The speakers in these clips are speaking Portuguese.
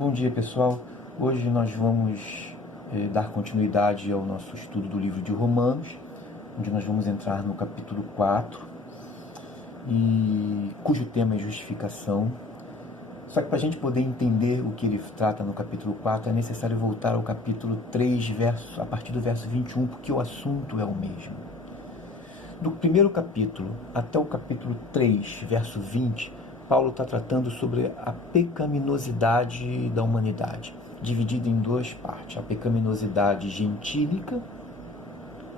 Bom dia, pessoal. Hoje nós vamos dar continuidade ao nosso estudo do livro de Romanos, onde nós vamos entrar no capítulo 4, cujo tema é justificação. Só que para a gente poder entender o que ele trata no capítulo 4, é necessário voltar ao capítulo 3, a partir do verso 21, porque o assunto é o mesmo. Do primeiro capítulo até o capítulo 3, verso 20, Paulo está tratando sobre a pecaminosidade da humanidade, dividida em duas partes, a pecaminosidade gentílica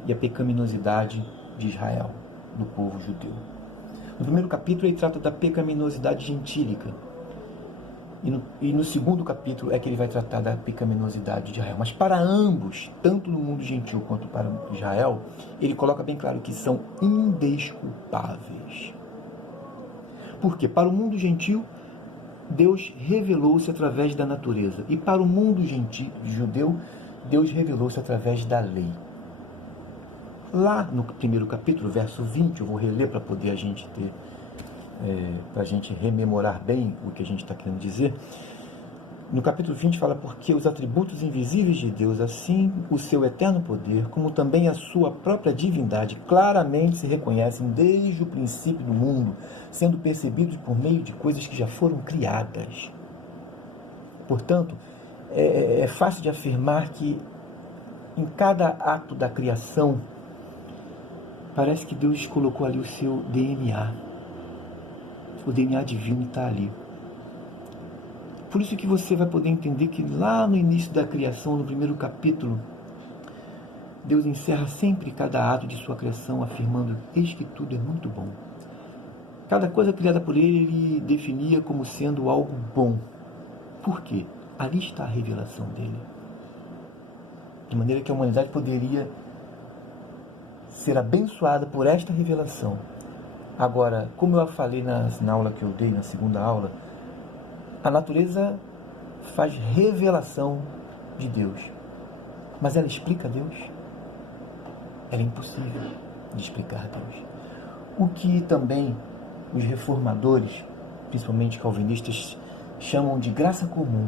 e a pecaminosidade de Israel, do povo judeu. No primeiro capítulo ele trata da pecaminosidade gentílica, e no segundo capítulo é que ele vai tratar da pecaminosidade de Israel. Mas para ambos, tanto no mundo gentil quanto para Israel, ele coloca bem claro que são indesculpáveis. Porque para o mundo gentil, Deus revelou-se através da natureza. E para o mundo judeu, Deus revelou-se através da lei. Lá no primeiro capítulo, verso 20, eu vou reler para poder a gente rememorar bem o que a gente está querendo dizer. No capítulo 20 fala: porque os atributos invisíveis de Deus, assim o seu eterno poder, como também a sua própria divindade, claramente se reconhecem desde o princípio do mundo, sendo percebidos por meio de coisas que já foram criadas. Portanto, é fácil de afirmar que em cada ato da criação, parece que Deus colocou ali o seu DNA. O DNA divino está ali. Por isso que você vai poder entender que lá no início da criação, no primeiro capítulo, Deus encerra sempre cada ato de sua criação afirmando: eis que tudo é muito bom. Cada coisa criada por ele definia como sendo algo bom. Por quê? Ali está a revelação dele. De maneira que a humanidade poderia ser abençoada por esta revelação. Agora, como eu falei na aula que eu dei, na segunda aula, a natureza faz revelação de Deus. Mas ela explica Deus? Ela é impossível de explicar Deus. O que também os reformadores, principalmente calvinistas, chamam de graça comum.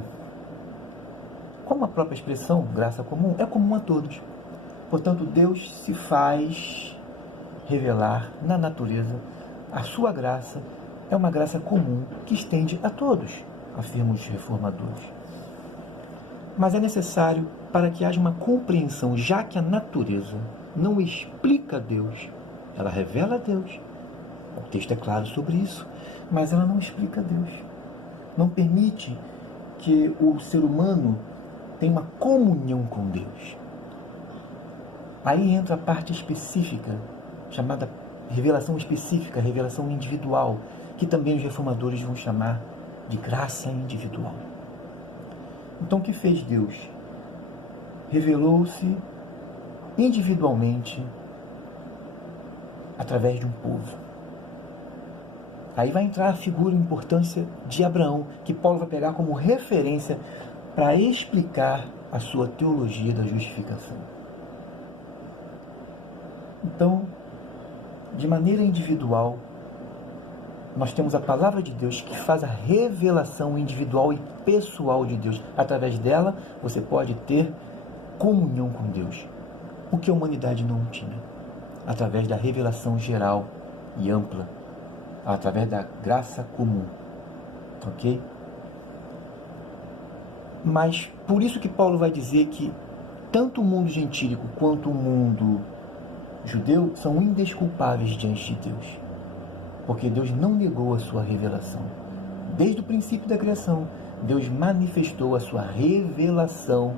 Como a própria expressão, graça comum, é comum a todos. Portanto, Deus se faz revelar na natureza. A sua graça é uma graça comum que estende a todos, afirmam os reformadores. Mas é necessário, para que haja uma compreensão, já que a natureza não explica Deus, ela revela a Deus. O texto é claro sobre isso, mas ela não explica Deus. Não permite que o ser humano tenha uma comunhão com Deus. Aí entra a parte específica, chamada revelação específica, revelação individual, que também os reformadores vão chamar de graça individual. Então, o que fez Deus? Revelou-se individualmente através de um povo. Aí vai entrar a figura e importância de Abraão, que Paulo vai pegar como referência para explicar a sua teologia da justificação. Então, de maneira individual, nós temos a palavra de Deus que faz a revelação individual e pessoal de Deus. Através dela, você pode ter comunhão com Deus, o que a humanidade não tinha. Através da revelação geral e ampla, através da graça comum. Ok? Mas por isso que Paulo vai dizer que tanto o mundo gentílico quanto o mundo judeu são indesculpáveis diante de Deus, porque Deus não negou a sua revelação. Desde o princípio da criação, Deus manifestou a sua revelação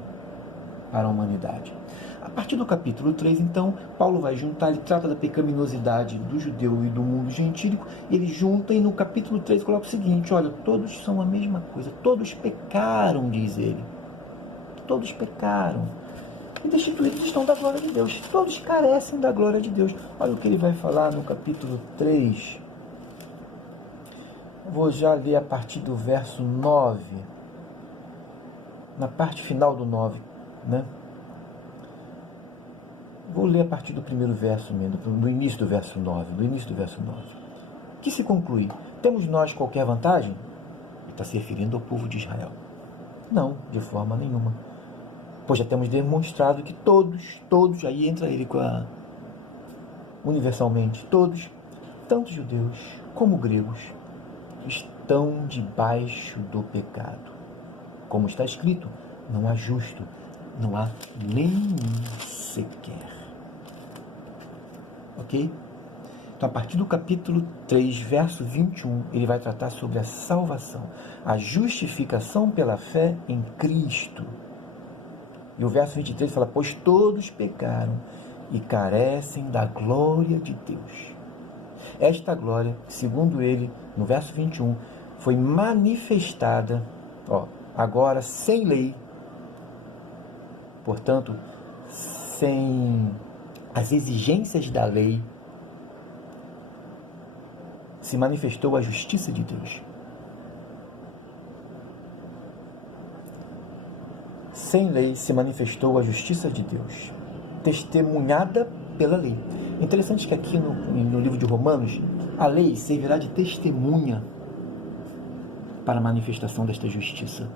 para a humanidade. A partir do capítulo 3, então, Paulo vai juntar, ele trata da pecaminosidade do judeu e do mundo gentílico, ele junta e no capítulo 3 coloca o seguinte: olha, todos são a mesma coisa, todos pecaram, diz ele. Todos pecaram. E destituídos estão da glória de Deus. Todos carecem da glória de Deus. Olha o que ele vai falar no capítulo 3. Vou já ler a partir do verso 9. Na parte final do 9, né? Vou ler a partir do primeiro verso mesmo, do início do verso 9. O que se conclui? Temos nós qualquer vantagem? Ele está se referindo ao povo de Israel. Não, de forma nenhuma. Pois já temos demonstrado que todos, aí entra ele com a universalmente, todos, tanto judeus como gregos, estão debaixo do pecado. Como está escrito, não há justo, não há nenhum sequer. Ok? Então, a partir do capítulo 3, verso 21, ele vai tratar sobre a salvação, a justificação pela fé em Cristo. E o verso 23 fala, pois todos pecaram e carecem da glória de Deus. Esta glória, segundo ele, no verso 21, foi manifestada, agora sem lei, portanto, sem as exigências da lei, se manifestou a justiça de Deus. Sem lei se manifestou a justiça de Deus, testemunhada pela lei. Interessante que aqui no livro de Romanos, a lei servirá de testemunha para a manifestação desta justiça.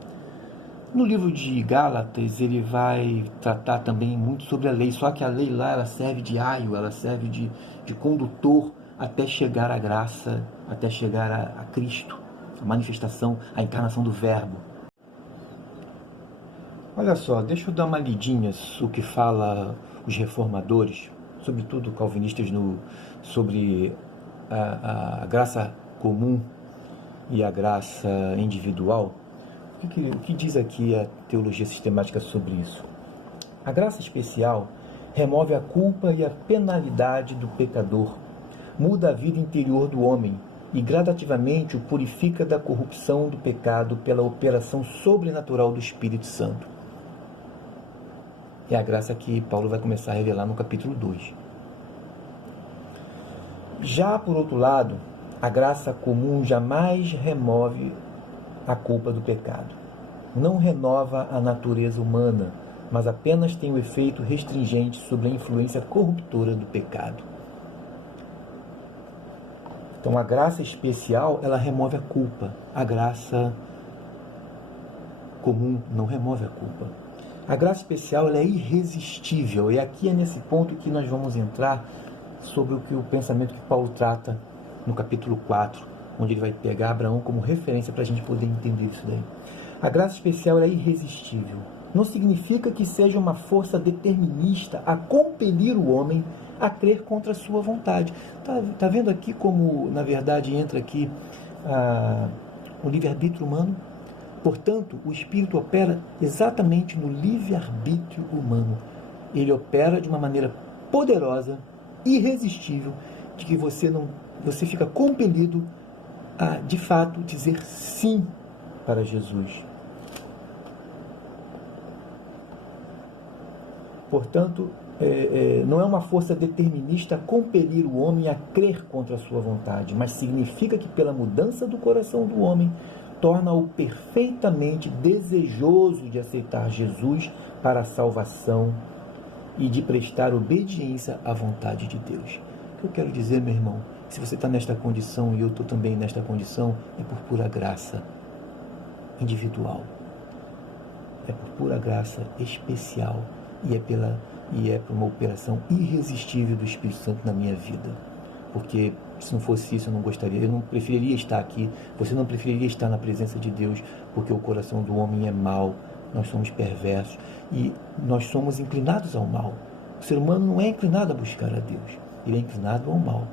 No livro de Gálatas, ele vai tratar também muito sobre a lei, só que a lei lá ela serve de aio, ela serve de condutor até chegar à graça, até chegar a Cristo, a manifestação, a encarnação do Verbo. Olha só, deixa eu dar uma lidinha o que fala os reformadores, sobretudo calvinistas, sobre a graça comum e a graça individual. O que diz aqui a teologia sistemática sobre isso? A graça especial remove a culpa e a penalidade do pecador, muda a vida interior do homem e gradativamente o purifica da corrupção do pecado pela operação sobrenatural do Espírito Santo. É a graça que Paulo vai começar a revelar no capítulo 2. Já, por outro lado, a graça comum jamais remove a culpa do pecado. Não renova a natureza humana, mas apenas tem o efeito restringente sobre a influência corruptora do pecado. Então, a graça especial, ela remove a culpa. A graça comum não remove a culpa. A graça especial ela é irresistível, e aqui é nesse ponto que nós vamos entrar sobre o pensamento que Paulo trata no capítulo 4, onde ele vai pegar Abraão como referência para a gente poder entender isso daí. A graça especial é irresistível. Não significa que seja uma força determinista a compelir o homem a crer contra a sua vontade. Tá vendo aqui como, na verdade, entra aqui o livre-arbítrio humano? Portanto, o Espírito opera exatamente no livre-arbítrio humano. Ele opera de uma maneira poderosa, irresistível, de que você fica compelido a, de fato, dizer sim para Jesus. Portanto, não é uma força determinista a compelir o homem a crer contra a sua vontade, mas significa que pela mudança do coração do homem, torna-o perfeitamente desejoso de aceitar Jesus para a salvação e de prestar obediência à vontade de Deus. O que eu quero dizer, meu irmão, se você está nesta condição e eu estou também nesta condição, é por pura graça individual. É por pura graça especial e é por uma operação irresistível do Espírito Santo na minha vida. Porque se não fosse isso, eu não gostaria, eu não preferiria estar aqui, você não preferiria estar na presença de Deus, porque o coração do homem é mau, nós somos perversos e nós somos inclinados ao mal. O ser humano não é inclinado a buscar a Deus, ele é inclinado ao mal.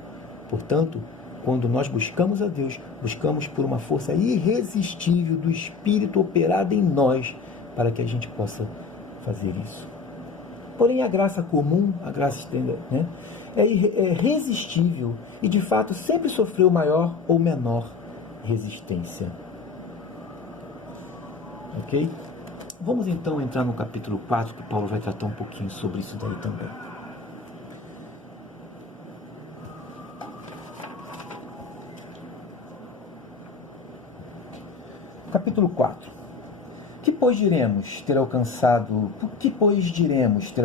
Portanto, quando nós buscamos a Deus, buscamos por uma força irresistível do Espírito operada em nós, para que a gente possa fazer isso. Porém, a graça comum, a graça estendida, é irresistível e, de fato, sempre sofreu maior ou menor resistência. Ok? Vamos, então, entrar no capítulo 4, que Paulo vai tratar um pouquinho sobre isso daí também. Capítulo 4. Que pois diremos ter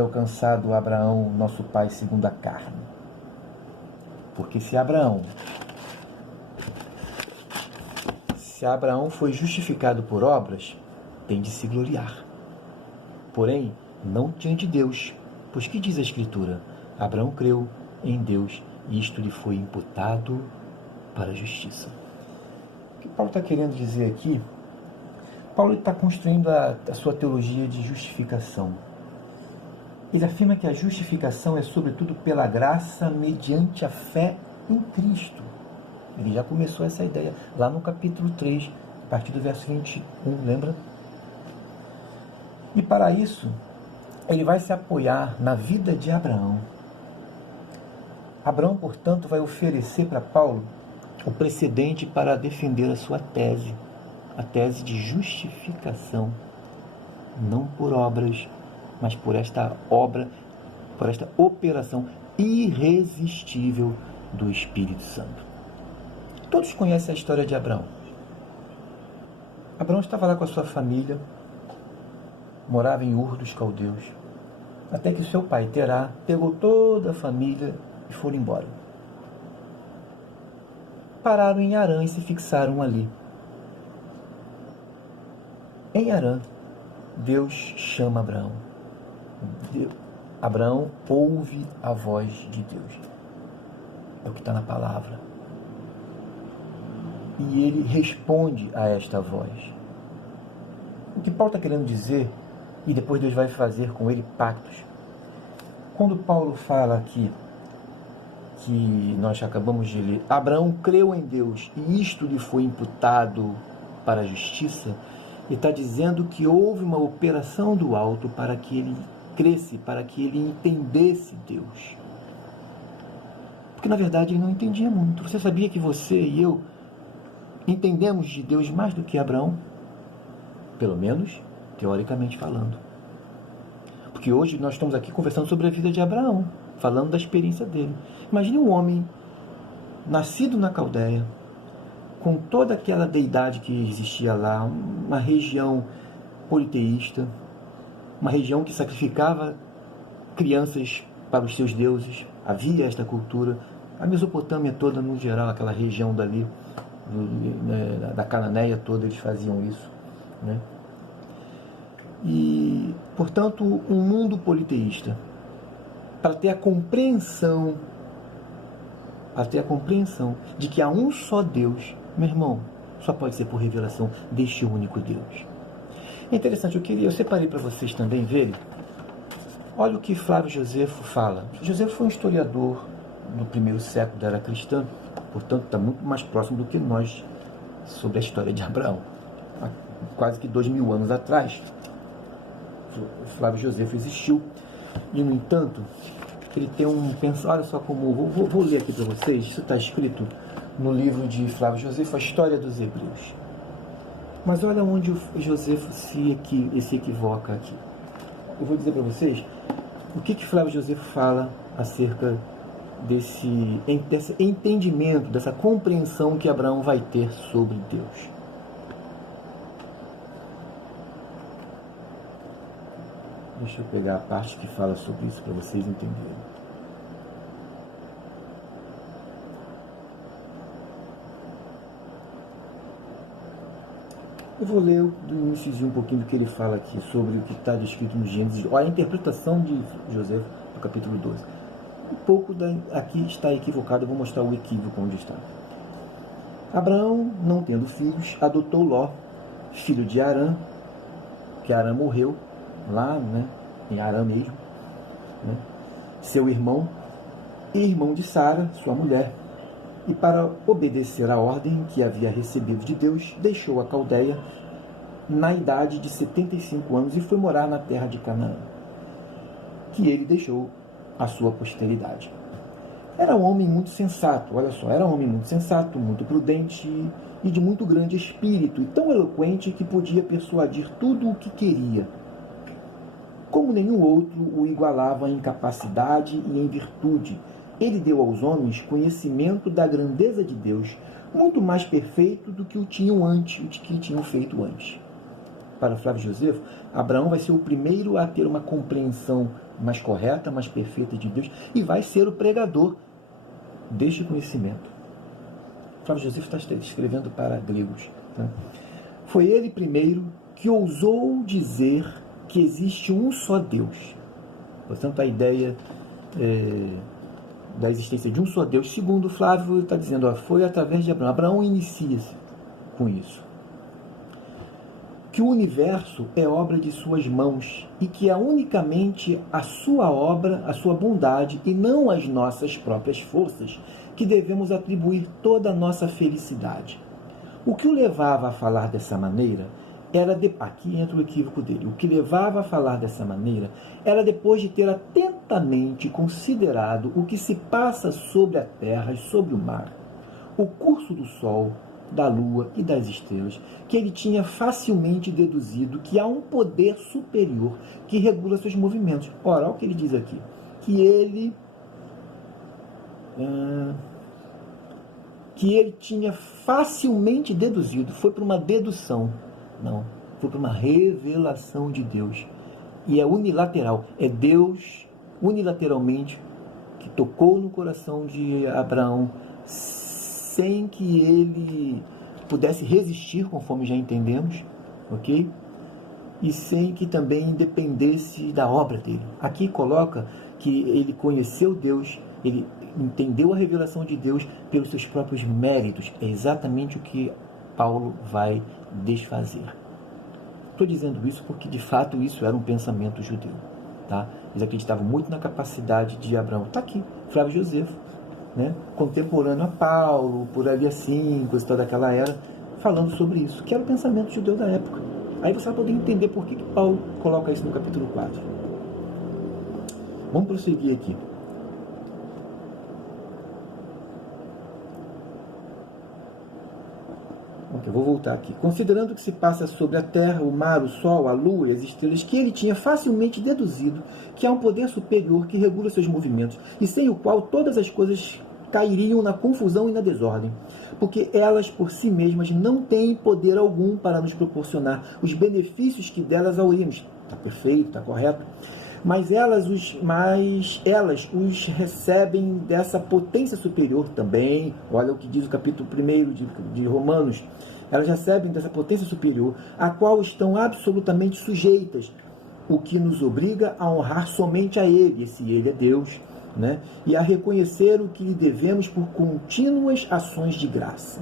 alcançado Abraão, nosso pai segundo a carne? Porque se Abraão foi justificado por obras, tem de se gloriar. Porém, não diante de Deus, pois que diz a Escritura? Abraão creu em Deus e isto lhe foi imputado para a justiça. O que Paulo está querendo dizer aqui? Paulo está construindo a sua teologia de justificação. Ele afirma que a justificação é sobretudo pela graça mediante a fé em Cristo. Ele já começou essa ideia lá no capítulo 3, a partir do verso 21, lembra? E para isso, ele vai se apoiar na vida de Abraão. Abraão, portanto, vai oferecer para Paulo o precedente para defender a sua tese, a tese de justificação, não por obras, mas por esta obra, por esta operação irresistível do Espírito Santo. Todos conhecem a história de Abraão. Abraão estava lá com a sua família, morava em Ur dos Caldeus, até que seu pai, Terá, pegou toda a família e foram embora. Pararam em Harã e se fixaram ali. Em Harã, Deus chama Abraão. Abraão ouve a voz de Deus. É o que está na palavra. E ele responde a esta voz. O que Paulo está querendo dizer, e depois Deus vai fazer com ele pactos. Quando Paulo fala aqui, que nós acabamos de ler, Abraão creu em Deus e isto lhe foi imputado para a justiça, ele está dizendo que houve uma operação do alto para que ele cresce, para que ele entendesse Deus. Porque na verdade ele não entendia muito. Você sabia que você e eu entendemos de Deus mais do que Abraão? Pelo menos teoricamente falando. Porque hoje nós estamos aqui conversando sobre a vida de Abraão, falando da experiência dele. Imagine um homem nascido na Caldeia, com toda aquela deidade que existia lá, uma região politeísta, uma região que sacrificava crianças para os seus deuses. Havia esta cultura. A Mesopotâmia toda, no geral, aquela região dali, da Cananéia toda, eles faziam isso, né? E, portanto, um mundo politeísta, para ter a compreensão de que há um só Deus, meu irmão, só pode ser por revelação deste único Deus. É interessante, eu separei para vocês também verem. Olha o que Flávio Josefo fala. Josefo foi um historiador do primeiro século da era cristã, portanto está muito mais próximo do que nós sobre a história de Abraão. Há quase que 2000 anos atrás, Flávio Josefo existiu, e no entanto, ele tem um pensamento. Olha só como, vou ler aqui para vocês, isso está escrito no livro de Flávio Josefo, A História dos Hebreus. Mas olha onde o Josefo se equivoca aqui. Eu vou dizer para vocês o que Flávio Josefo fala acerca desse entendimento, dessa compreensão que Abraão vai ter sobre Deus. Deixa eu pegar a parte que fala sobre isso para vocês entenderem. Eu vou ler do início um pouquinho do que ele fala aqui sobre o que está descrito no Gênesis. Olha a interpretação de José do capítulo 12. Um pouco aqui está equivocado, eu vou mostrar o equívoco onde está. Abraão, não tendo filhos, adotou Ló, filho de Harã, que Harã morreu lá, né, em Harã mesmo, né, seu irmão e irmão de Sara, sua mulher, e para obedecer à ordem que havia recebido de Deus, deixou a Caldeia na idade de 75 anos e foi morar na terra de Canaã, que ele deixou à sua posteridade. Era um homem muito sensato, olha só, era um homem muito sensato, muito prudente e de muito grande espírito, e tão eloquente que podia persuadir tudo o que queria. Como nenhum outro o igualava em capacidade e em virtude, ele deu aos homens conhecimento da grandeza de Deus, muito mais perfeito do que o que tinham feito antes. Para Flávio Josefo, Abraão vai ser o primeiro a ter uma compreensão mais correta, mais perfeita de Deus, e vai ser o pregador deste conhecimento. Flávio Josefo está escrevendo para gregos. Tá? Foi ele primeiro que ousou dizer que existe um só Deus. Portanto, a ideia da existência de um só Deus, segundo Flávio, está dizendo, foi através de Abraão. Abraão inicia-se com isso. Que o universo é obra de suas mãos e que é unicamente a sua obra, a sua bondade e não as nossas próprias forças que devemos atribuir toda a nossa felicidade. O que o levava a falar dessa maneira aqui entra o equívoco dele, o que levava a falar dessa maneira era depois de ter atentamente considerado o que se passa sobre a terra e sobre o mar, o curso do sol, da lua e das estrelas, que ele tinha facilmente deduzido que há um poder superior que regula seus movimentos. Ora, olha o que ele diz aqui, que ele tinha facilmente deduzido, foi para uma dedução, não, foi para uma revelação de Deus, e é unilateral, é Deus unilateralmente que tocou no coração de Abraão, sem que ele pudesse resistir, conforme já entendemos, ok? E sem que também dependesse da obra dele. Aqui coloca que ele conheceu Deus, ele entendeu a revelação de Deus pelos seus próprios méritos. É exatamente o que Paulo vai desfazer. Estou dizendo isso porque, de fato, isso era um pensamento judeu. Tá? Eles acreditavam muito na capacidade de Abraão. Está aqui, Flávio Josefo, né? Contemporâneo a Paulo, por ali assim, coisa toda daquela era, falando sobre isso, que era o pensamento judeu da época. Aí você vai poder entender por que Paulo coloca isso no capítulo 4. Vamos prosseguir aqui. Ok, eu vou voltar aqui. Considerando o que se passa sobre a terra, o mar, o sol, a lua e as estrelas, que ele tinha facilmente deduzido que há um poder superior que regula seus movimentos, e sem o qual todas as coisas cairiam na confusão e na desordem, porque elas por si mesmas não têm poder algum para nos proporcionar os benefícios que delas hauríamos. Está perfeito, está correto. Mas elas os recebem dessa potência superior também. Olha o que diz o capítulo 1 de Romanos. Elas recebem dessa potência superior, a qual estão absolutamente sujeitas, o que nos obriga a honrar somente a Ele, esse Ele é Deus, né? E a reconhecer o que lhe devemos por contínuas ações de graça.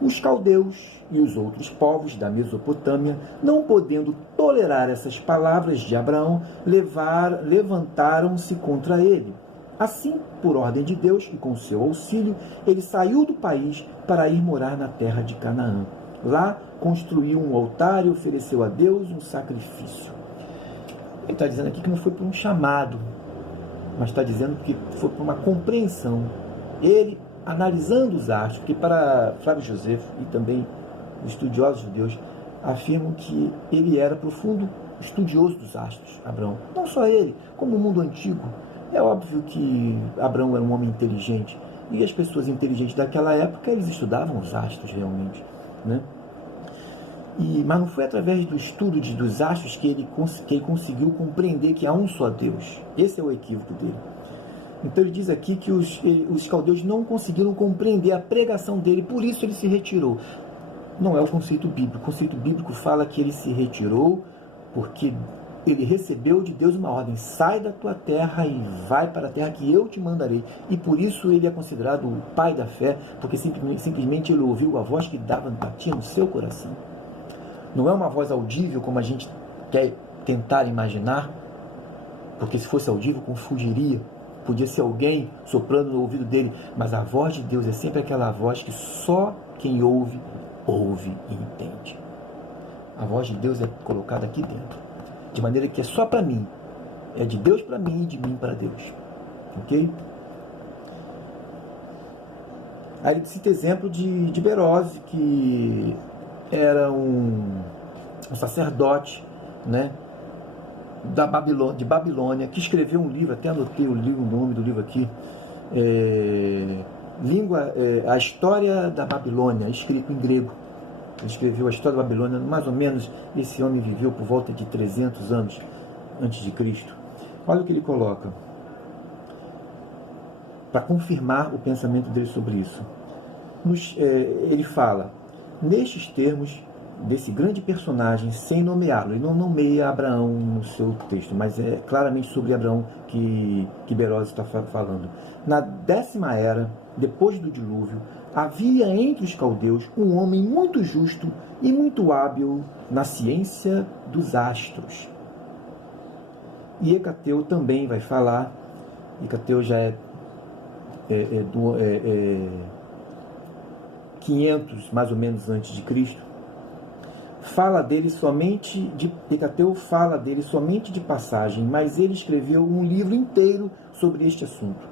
Os caldeus e os outros povos da Mesopotâmia, não podendo tolerar essas palavras de Abraão, levantaram-se contra ele. Assim, por ordem de Deus e com seu auxílio, ele saiu do país para ir morar na terra de Canaã. Lá construiu um altar e ofereceu a Deus um sacrifício. Ele está dizendo aqui que não foi por um chamado, mas está dizendo que foi por uma compreensão. Ele, analisando os astros, que para Flávio Josefo e também os estudiosos judeus afirmam que ele era profundo estudioso dos astros, Abraão. Não só ele, como o mundo antigo. É óbvio que Abraão era um homem inteligente, e as pessoas inteligentes daquela época, eles estudavam os astros realmente, né? Mas não foi através do estudo dos astros que ele conseguiu compreender que há um só Deus. Esse é o equívoco dele. Então ele diz aqui que os caldeus não conseguiram compreender a pregação dele, por isso ele se retirou. Não é o conceito bíblico. O conceito bíblico fala que ele se retirou porque ele recebeu de Deus uma ordem: sai da tua terra e vai para a terra que eu te mandarei. E por isso ele é considerado o pai da fé, porque simplesmente ele ouviu a voz que batia no seu coração. Não é uma voz audível como a gente quer tentar imaginar, porque se fosse audível confundiria. Podia ser alguém soprando no ouvido dele, mas a voz de Deus é sempre aquela voz que só quem ouve e entende. A voz de Deus é colocada aqui dentro, de maneira que é só para mim, é de Deus para mim e de mim para Deus, ok? Aí ele cita exemplo de Berose, que era um sacerdote, né, de Babilônia, que escreveu um livro, até anotei o nome do livro aqui, a História da Babilônia, escrito em grego. Ele escreveu a História da Babilônia, mais ou menos, esse homem viveu por volta de 300 anos antes de Cristo. Olha o que ele coloca, para confirmar o pensamento dele sobre isso. Ele fala: nestes termos, desse grande personagem sem nomeá-lo. Ele não nomeia Abraão no seu texto, mas é claramente sobre Abraão que Berós está falando. Na 10ª era, depois do dilúvio, havia entre os caldeus um homem muito justo e muito hábil na ciência dos astros. E Hecateu também vai falar. Hecateu já é 500 mais ou menos antes de Cristo. Hecateu fala dele somente de passagem, mas ele escreveu um livro inteiro sobre este assunto.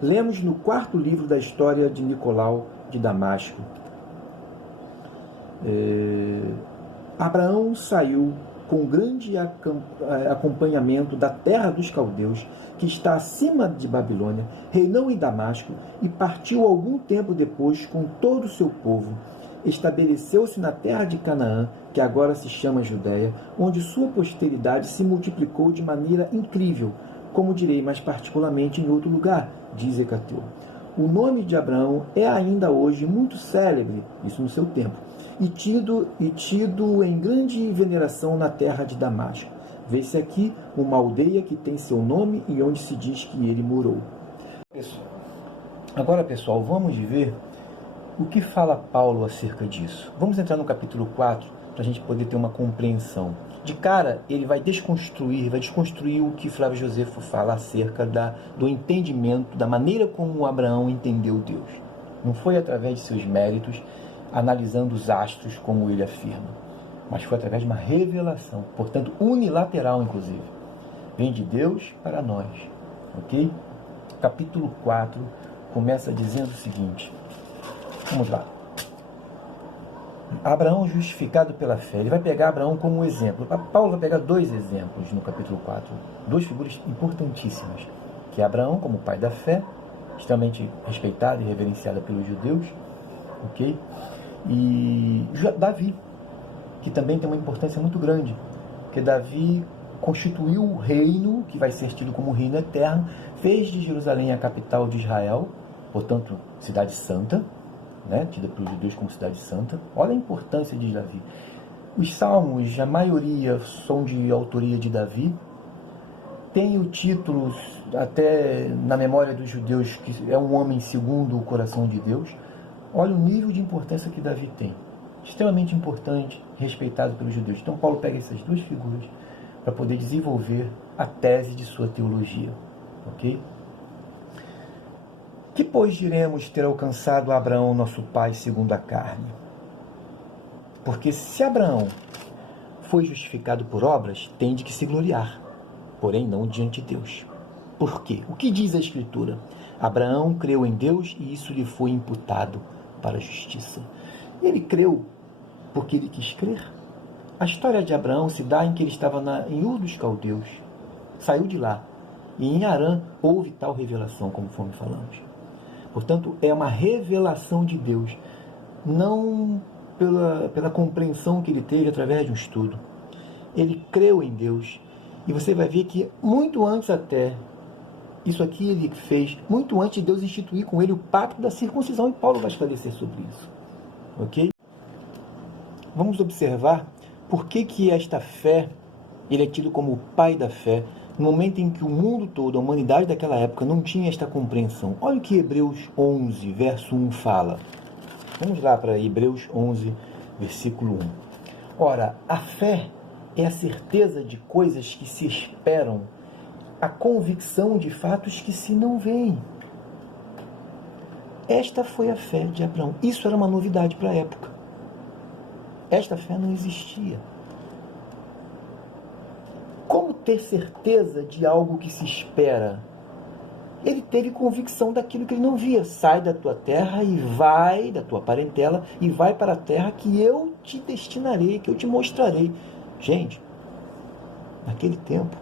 Lemos no 4º livro da história de Nicolau de Damasco. Abraão saiu com grande acompanhamento da terra dos caldeus, que está acima de Babilônia, reinou em Damasco e partiu algum tempo depois com todo o seu povo. Estabeleceu-se na terra de Canaã, que agora se chama Judéia, onde sua posteridade se multiplicou de maneira incrível, como direi mais particularmente em outro lugar, diz Hecateu. O nome de Abraão é ainda hoje muito célebre, isso no seu tempo, e tido em grande veneração na terra de Damasco. Vê-se aqui uma aldeia que tem seu nome e onde se diz que ele morou. Agora, pessoal, vamos ver o que fala Paulo acerca disso. Vamos entrar no capítulo 4 para a gente poder ter uma compreensão. De cara, ele vai desconstruir o que Flávio Josefo fala acerca do entendimento, da maneira como Abraão entendeu Deus. Não foi através de seus méritos, analisando os astros, como ele afirma, mas foi através de uma revelação, portanto, unilateral, inclusive. Vem de Deus para nós, ok? Capítulo 4 começa dizendo o seguinte. Vamos lá. Abraão justificado pela fé. Ele vai pegar Abraão como um exemplo. Paulo vai pegar 2 exemplos no capítulo 4. 2 figuras importantíssimas. Que é Abraão como pai da fé, extremamente respeitado e reverenciado pelos judeus. Ok? E Davi, que também tem uma importância muito grande. Porque Davi constituiu o reino, que vai ser tido como um reino eterno, fez de Jerusalém a capital de Israel, portanto, cidade santa, né, tida pelos judeus como cidade santa. Olha a importância de Davi. Os salmos, a maioria são de autoria de Davi. Tem o título, até na memória dos judeus, que é um homem segundo o coração de Deus. Olha o nível de importância que Davi tem. Extremamente importante, respeitado pelos judeus. Então Paulo pega essas 2 figuras para poder desenvolver a tese de sua teologia. Ok? Que, pois, diremos ter alcançado Abraão, nosso pai, segundo a carne? Porque se Abraão foi justificado por obras, tem de que se gloriar, porém não diante de Deus. Por quê? O que diz a Escritura? Abraão creu em Deus e isso lhe foi imputado para a justiça. Ele creu porque ele quis crer. A história de Abraão se dá em que ele estava em Ur dos Caldeus, saiu de lá, e em Harã houve tal revelação, como falamos. Portanto, é uma revelação de Deus, não pela compreensão que ele teve através de um estudo. Ele creu em Deus, e você vai ver que muito antes até, isso aqui ele fez, muito antes de Deus instituir com ele o pacto da circuncisão, e Paulo vai esclarecer sobre isso. Ok? Vamos observar por que esta fé, ele é tido como o pai da fé, no momento em que o mundo todo, a humanidade daquela época, não tinha esta compreensão. Olha o que Hebreus 11, verso 1 fala. Vamos lá para Hebreus 11, versículo 1. Ora, a fé é a certeza de coisas que se esperam, a convicção de fatos que se não veem. Esta foi a fé de Abraão. Isso era uma novidade para a época. Esta fé não existia. Como ter certeza de algo que se espera? Ele teve convicção daquilo que ele não via. Sai da tua terra e vai, da tua parentela, e vai para a terra que eu te destinarei, que eu te mostrarei. Gente, naquele tempo,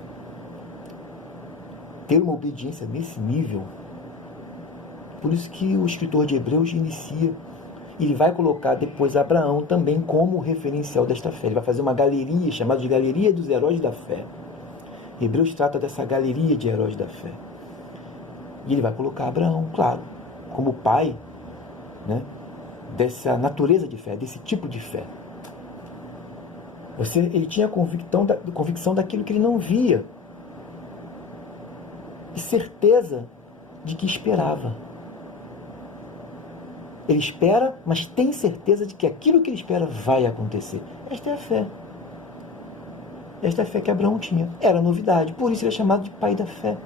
ter uma obediência nesse nível, por isso que o escritor de Hebreus inicia, e ele vai colocar depois Abraão também como referencial desta fé. Ele vai fazer uma galeria, chamada de Galeria dos Heróis da Fé. Hebreus trata dessa galeria de heróis da fé. E ele vai colocar Abraão, claro, como pai, né, dessa natureza de fé, desse tipo de fé. Ele tinha convicção daquilo que ele não via. E certeza de que esperava. Ele espera, mas tem certeza de que aquilo que ele espera vai acontecer. Esta é a fé. Esta é a fé que Abraão tinha. Era novidade. Por isso ele é chamado de pai da fé.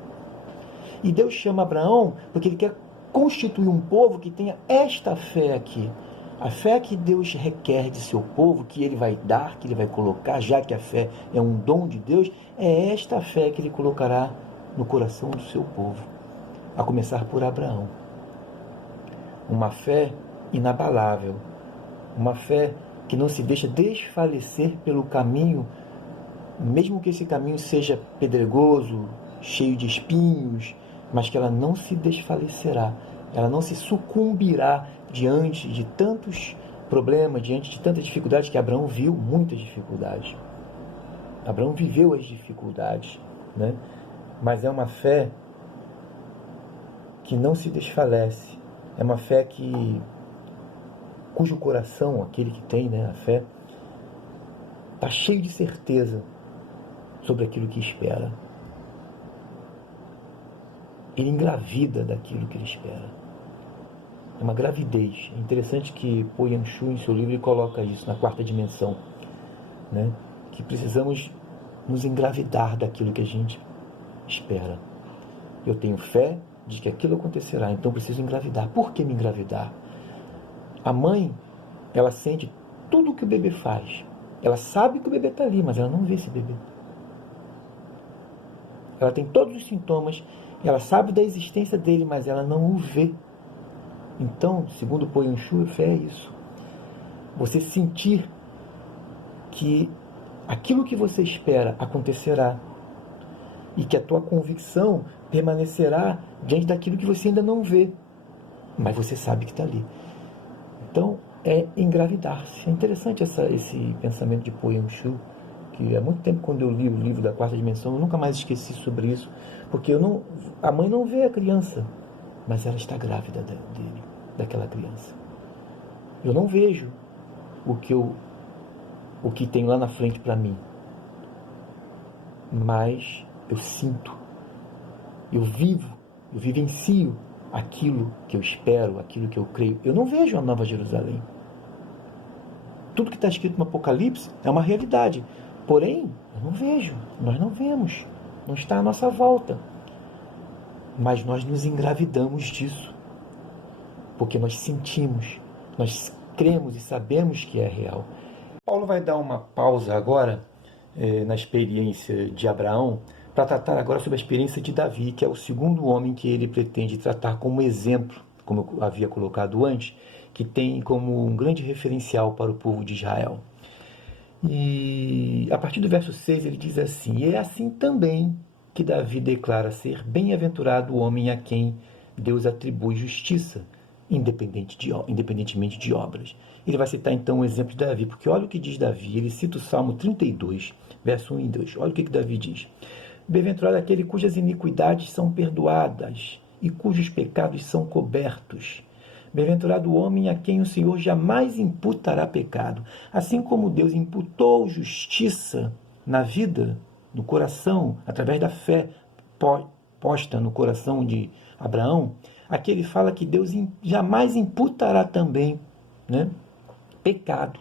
E Deus chama Abraão porque ele quer constituir um povo que tenha esta fé aqui. A fé que Deus requer de seu povo, que ele vai dar, que ele vai colocar, já que a fé é um dom de Deus, é esta fé que ele colocará no coração do seu povo. A começar por Abraão. Uma fé inabalável. Uma fé que não se deixa desfalecer pelo caminho, mesmo que esse caminho seja pedregoso, cheio de espinhos, mas que ela não se desfalecerá, ela não se sucumbirá diante de tantos problemas, diante de tantas dificuldades, que Abraão viu muitas dificuldades. Abraão viveu as dificuldades, né? Mas é uma fé que não se desfalece, é uma fé cujo coração, aquele que tem, né, a fé, está cheio de certeza sobre aquilo que espera. Ele engravida daquilo que ele espera. É uma gravidez. É interessante que Po Yan-Shu, em seu livro, ele coloca isso na quarta dimensão, né? Que precisamos nos engravidar daquilo que a gente espera. Eu tenho fé de que aquilo acontecerá, então preciso engravidar. Por que me engravidar? A mãe, ela sente tudo o que o bebê faz. Ela sabe que o bebê está ali, mas ela não vê esse bebê. Ela tem todos os sintomas, ela sabe da existência dele, mas ela não o vê. Então, segundo Po Yan-Shu, fé é isso. Você sentir que aquilo que você espera acontecerá e que a tua convicção permanecerá diante daquilo que você ainda não vê, mas você sabe que está ali. Então, é engravidar-se. É interessante esse pensamento de Po Yan-Shu, que há muito tempo, quando eu li o livro da quarta dimensão, eu nunca mais esqueci sobre isso, porque a mãe não vê a criança, mas ela está grávida dele, daquela criança. Eu não vejo o que tem lá na frente para mim, mas eu sinto, eu vivencio aquilo que eu espero, aquilo que eu creio. Eu não vejo a Nova Jerusalém. Tudo que está escrito no Apocalipse é uma realidade, porém, eu não vejo, nós não vemos, não está à nossa volta. Mas nós nos engravidamos disso, porque nós sentimos, nós cremos e sabemos que é real. Paulo vai dar uma pausa agora na experiência de Abraão, para tratar agora sobre a experiência de Davi, que é o segundo homem que ele pretende tratar como exemplo, como eu havia colocado antes, que tem como um grande referencial para o povo de Israel. E a partir do verso 6 ele diz assim: e é assim também que Davi declara ser bem-aventurado o homem a quem Deus atribui justiça, independentemente de obras. Ele vai citar então o exemplo de Davi, porque olha o que diz Davi, ele cita o Salmo 32, verso 1 e 2. Olha o que Davi diz: bem-aventurado aquele cujas iniquidades são perdoadas e cujos pecados são cobertos. Bem-aventurado o homem a quem o Senhor jamais imputará pecado. Assim como Deus imputou justiça na vida, no coração, através da fé posta no coração de Abraão, aqui ele fala que Deus jamais imputará também, né, pecado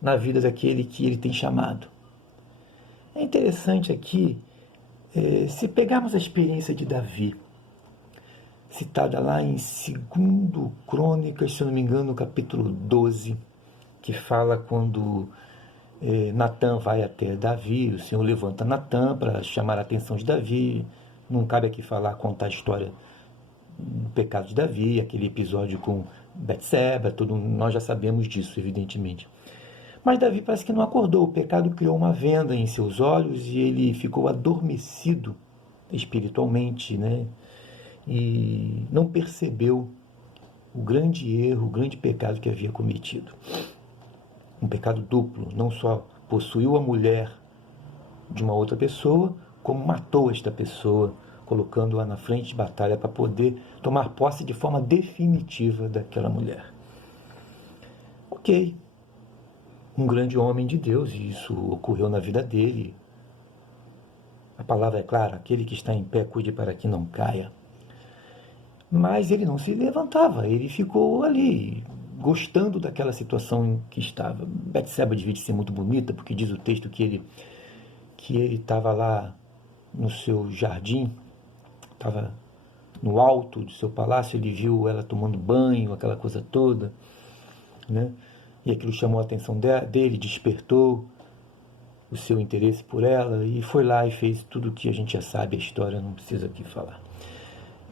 na vida daquele que ele tem chamado. É interessante aqui, se pegarmos a experiência de Davi, citada lá em 2 Crônicas, se eu não me engano, no capítulo 12, que fala quando Natã vai até Davi, o Senhor levanta Natã para chamar a atenção de Davi. Não cabe aqui contar a história do pecado de Davi, aquele episódio com Betseba, nós já sabemos disso, evidentemente. Mas Davi parece que não acordou, o pecado criou uma venda em seus olhos e ele ficou adormecido espiritualmente, né? E não percebeu o grande erro, o grande pecado que havia cometido. Um pecado duplo, não só possuiu a mulher de uma outra pessoa, como matou esta pessoa, colocando-a na frente de batalha para poder tomar posse de forma definitiva daquela mulher. Ok, um grande homem de Deus, e isso ocorreu na vida dele. A palavra é clara: aquele que está em pé, cuide para que não caia. Mas ele não se levantava, ele ficou ali, gostando daquela situação em que estava. Betseba devia ser muito bonita, porque diz o texto que ele estava lá no seu jardim, estava no alto do seu palácio, ele viu ela tomando banho, aquela coisa toda, né? E aquilo chamou a atenção dele, despertou o seu interesse por ela, e foi lá e fez tudo o que a gente já sabe, a história não precisa aqui falar.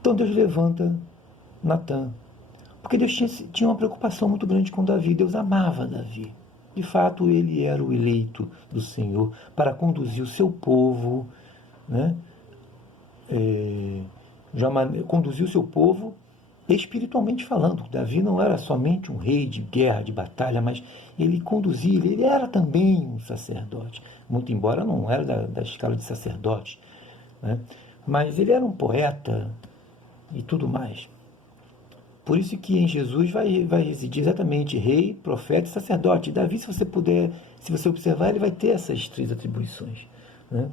Então Deus levanta Natã, porque Deus tinha uma preocupação muito grande com Davi. Deus amava Davi. De fato, ele era o eleito do Senhor para conduzir o seu povo, né? Conduzir o seu povo espiritualmente falando. Davi não era somente um rei de guerra, de batalha, mas ele conduzia, ele era também um sacerdote, muito embora não era da escala de sacerdote, né? Mas ele era um poeta e tudo mais. Por isso que em Jesus vai residir exatamente rei, profeta e sacerdote. Davi, se você observar, ele vai ter essas 3 atribuições, né?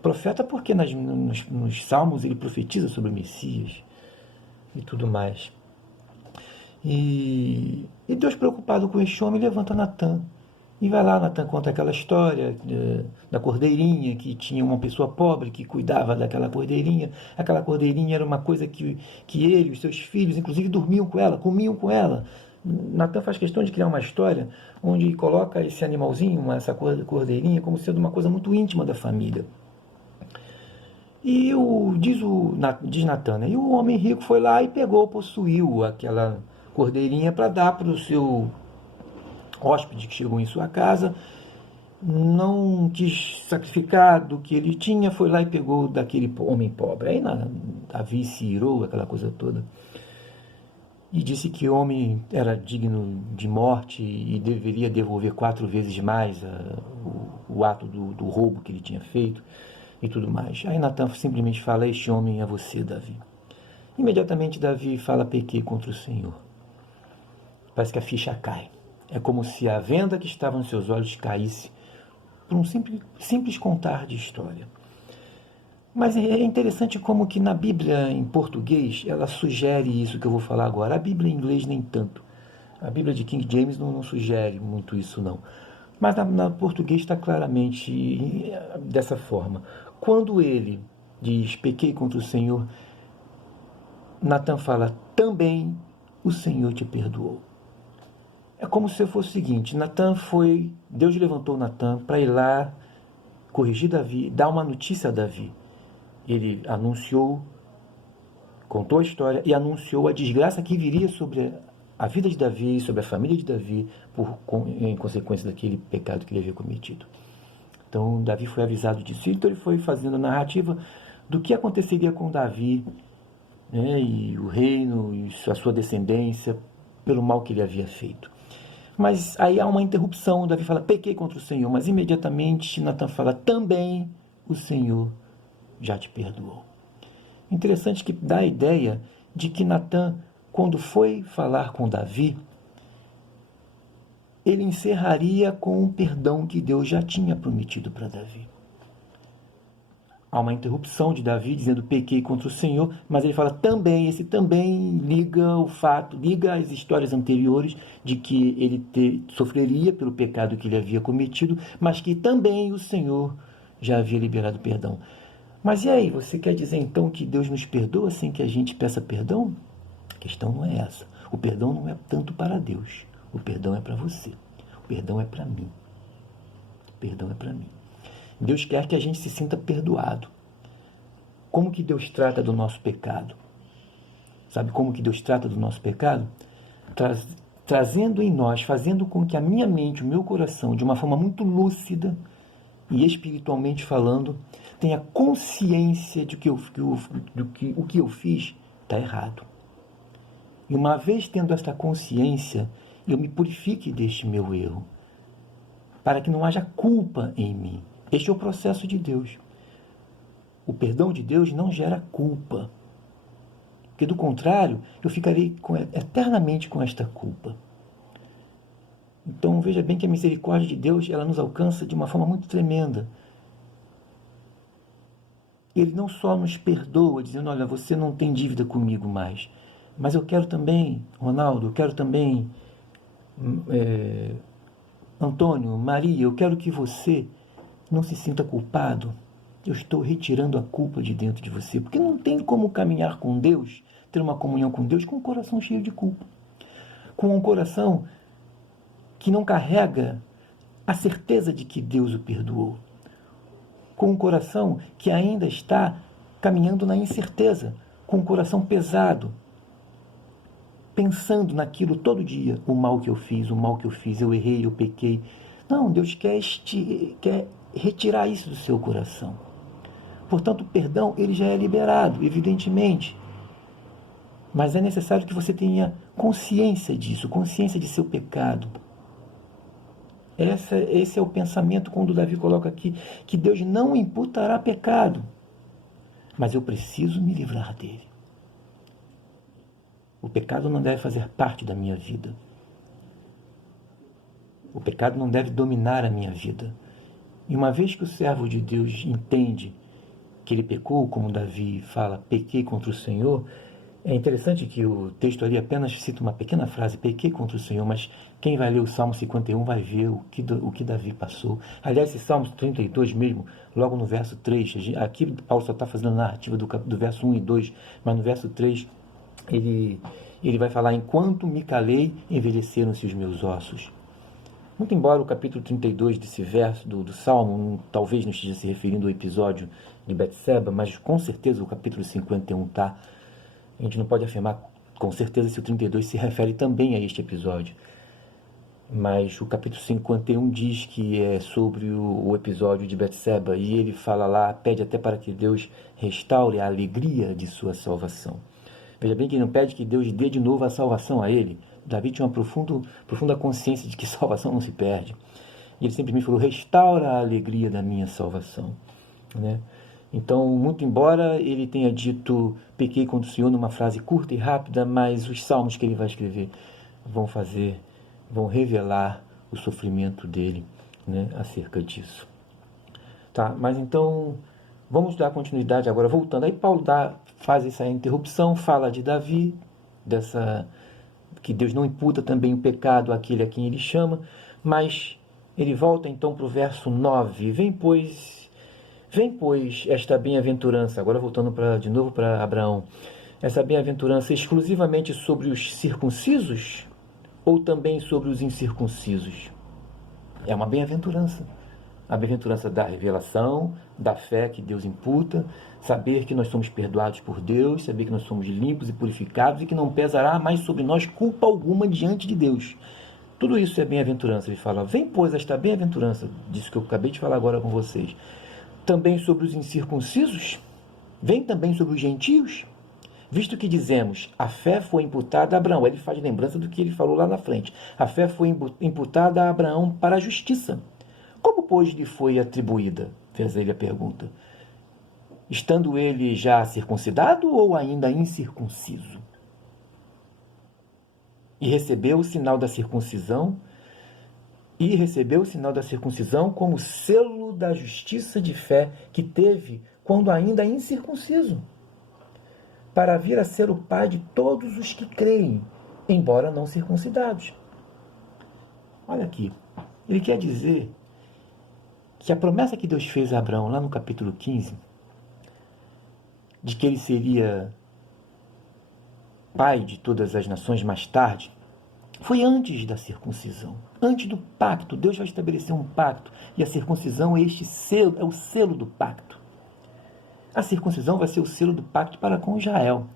Profeta porque nos Salmos ele profetiza sobre o Messias e tudo mais. E Deus, preocupado com este homem, levanta Natã. E vai lá, Natã conta aquela história da cordeirinha, que tinha uma pessoa pobre que cuidava daquela cordeirinha. Aquela cordeirinha era uma coisa que ele e os seus filhos, inclusive, dormiam com ela, comiam com ela. Natã faz questão de criar uma história onde coloca esse animalzinho, essa cordeirinha, como sendo uma coisa muito íntima da família. E diz Natã, né? E o homem rico foi lá e possuiu aquela cordeirinha para dar para o seu hóspede que chegou em sua casa. Não quis sacrificar do que ele tinha, foi lá e pegou daquele homem pobre. Aí Davi se irou, aquela coisa toda, e disse que o homem era digno de morte e deveria devolver 4 vezes mais o ato do roubo que ele tinha feito e tudo mais. Aí Natã simplesmente fala: este homem é você, Davi. Imediatamente Davi fala: pequei contra o Senhor. Parece que a ficha cai. É como se a venda que estava nos seus olhos caísse por um simples contar de história. Mas é interessante como que na Bíblia em português ela sugere isso que eu vou falar agora. A Bíblia em inglês nem tanto. A Bíblia de King James não sugere muito isso, não. Mas na português está claramente dessa forma. Quando ele diz: pequei contra o Senhor, Natã fala: também o Senhor te perdoou. É como se fosse o seguinte: Deus levantou Natã para ir lá corrigir Davi, dar uma notícia a Davi. Ele anunciou, contou a história e anunciou a desgraça que viria sobre a vida de Davi, sobre a família de Davi, em consequência daquele pecado que ele havia cometido. Então Davi foi avisado disso. Então ele foi fazendo a narrativa do que aconteceria com Davi, né, e o reino e a sua descendência, pelo mal que ele havia feito. Mas aí há uma interrupção. Davi fala: pequei contra o Senhor. Mas imediatamente Natã fala: também o Senhor já te perdoou. Interessante que dá a ideia de que Natã, quando foi falar com Davi, ele encerraria com o perdão que Deus já tinha prometido para Davi. Há uma interrupção de Davi dizendo: pequei contra o Senhor, mas ele fala também, esse também liga as histórias anteriores de que ele sofreria pelo pecado que ele havia cometido, mas que também o Senhor já havia liberado perdão. Mas e aí, você quer dizer então que Deus nos perdoa sem que a gente peça perdão? A questão não é essa. O perdão não é tanto para Deus. O perdão é para você. O perdão é para mim. O perdão é para mim. Deus quer que a gente se sinta perdoado. Como que Deus trata do nosso pecado? Sabe como que Deus trata do nosso pecado? Trazendo em nós, fazendo com que a minha mente, o meu coração, de uma forma muito lúcida e espiritualmente falando, tenha consciência de que o que eu fiz está errado. E uma vez tendo esta consciência, eu me purifique deste meu erro, para que não haja culpa em mim. Este é o processo de Deus. O perdão de Deus não gera culpa, porque do contrário, eu ficarei eternamente com esta culpa. Então veja bem que a misericórdia de Deus, ela nos alcança de uma forma muito tremenda. Ele não só nos perdoa, dizendo, olha, você não tem dívida comigo mais, mas eu quero também, Ronaldo, eu quero também, Antônio, Maria, eu quero que você não se sinta culpado. Eu estou retirando a culpa de dentro de você, porque não tem como caminhar com Deus, ter uma comunhão com Deus com um coração cheio de culpa, com um coração que não carrega a certeza de que Deus o perdoou, com um coração que ainda está caminhando na incerteza, com um coração pesado, pensando naquilo todo dia, o mal que eu fiz, eu errei, eu pequei. Não, Deus quer retirar isso do seu coração. Portanto, o perdão ele já é liberado, evidentemente. Mas é necessário que você tenha consciência disso, consciência de seu pecado. Esse é o pensamento quando Davi coloca aqui, que Deus não imputará pecado, mas eu preciso me livrar dele. O pecado não deve fazer parte da minha vida. O pecado não deve dominar a minha vida. E uma vez que o servo de Deus entende que ele pecou, como Davi fala, pequei contra o Senhor, é interessante que o texto ali apenas cita uma pequena frase, pequei contra o Senhor, mas quem vai ler o Salmo 51 vai ver o que Davi passou. Aliás, esse Salmo 32 mesmo, logo no verso 3, aqui Paulo só está fazendo a narrativa do verso 1 e 2, mas no verso 3 ele vai falar, enquanto me calei, envelheceram-se os meus ossos. Muito embora o capítulo 32 desse verso do Salmo talvez não esteja se referindo ao episódio de Betseba, mas com certeza o capítulo 51 está. A gente não pode afirmar com certeza se o 32 se refere também a este episódio. Mas o capítulo 51 diz que é sobre o episódio de Betseba, e ele fala lá, pede até para que Deus restaure a alegria de sua salvação. Veja bem que ele não pede que Deus dê de novo a salvação a ele. Davi tinha uma profunda consciência de que salvação não se perde. E ele simplesmente falou, restaura a alegria da minha salvação. Né? Então, muito embora ele tenha dito, pequei contra o Senhor, numa frase curta e rápida, mas os salmos que ele vai escrever vão revelar o sofrimento dele, né, acerca disso. Tá, mas então, vamos dar continuidade agora, voltando. Aí Paulo faz essa interrupção, fala de Davi, que Deus não imputa também o pecado àquele a quem ele chama, mas ele volta então para o verso 9, vem pois esta bem-aventurança, agora voltando de novo para Abraão, essa bem-aventurança exclusivamente sobre os circuncisos ou também sobre os incircuncisos? É uma bem-aventurança. A bem-aventurança da revelação, da fé que Deus imputa, saber que nós somos perdoados por Deus, saber que nós somos limpos e purificados e que não pesará mais sobre nós culpa alguma diante de Deus. Tudo isso é bem-aventurança. Ele fala, vem pois esta bem-aventurança, disso que eu acabei de falar agora com vocês, também sobre os incircuncisos, vem também sobre os gentios, visto que dizemos, a fé foi imputada a Abraão. Ele faz lembrança do que ele falou lá na frente. A fé foi imputada a Abraão para a justiça. Como, pois, lhe foi atribuída? Fez ele a pergunta. Estando ele já circuncidado ou ainda incircunciso? E recebeu o sinal da circuncisão como selo da justiça de fé que teve quando ainda incircunciso, para vir a ser o pai de todos os que creem, embora não circuncidados. Olha aqui, ele quer dizer que a promessa que Deus fez a Abraão, lá no capítulo 15, de que ele seria pai de todas as nações mais tarde, foi antes da circuncisão, antes do pacto. Deus vai estabelecer um pacto, e a circuncisão é o selo do pacto. A circuncisão vai ser o selo do pacto para com Israel.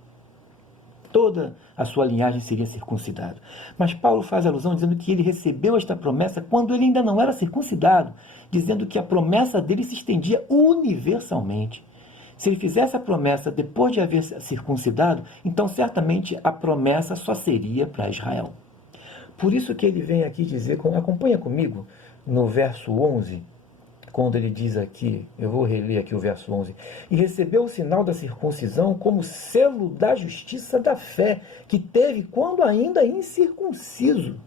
Toda a sua linhagem seria circuncidada. Mas Paulo faz alusão dizendo que ele recebeu esta promessa quando ele ainda não era circuncidado, dizendo que a promessa dele se estendia universalmente. Se ele fizesse a promessa depois de haver circuncidado, então certamente a promessa só seria para Israel. Por isso que ele vem aqui dizer, acompanha comigo no verso 11, quando ele diz aqui, eu vou reler aqui o verso 11, e recebeu o sinal da circuncisão como selo da justiça da fé, que teve quando ainda incircunciso.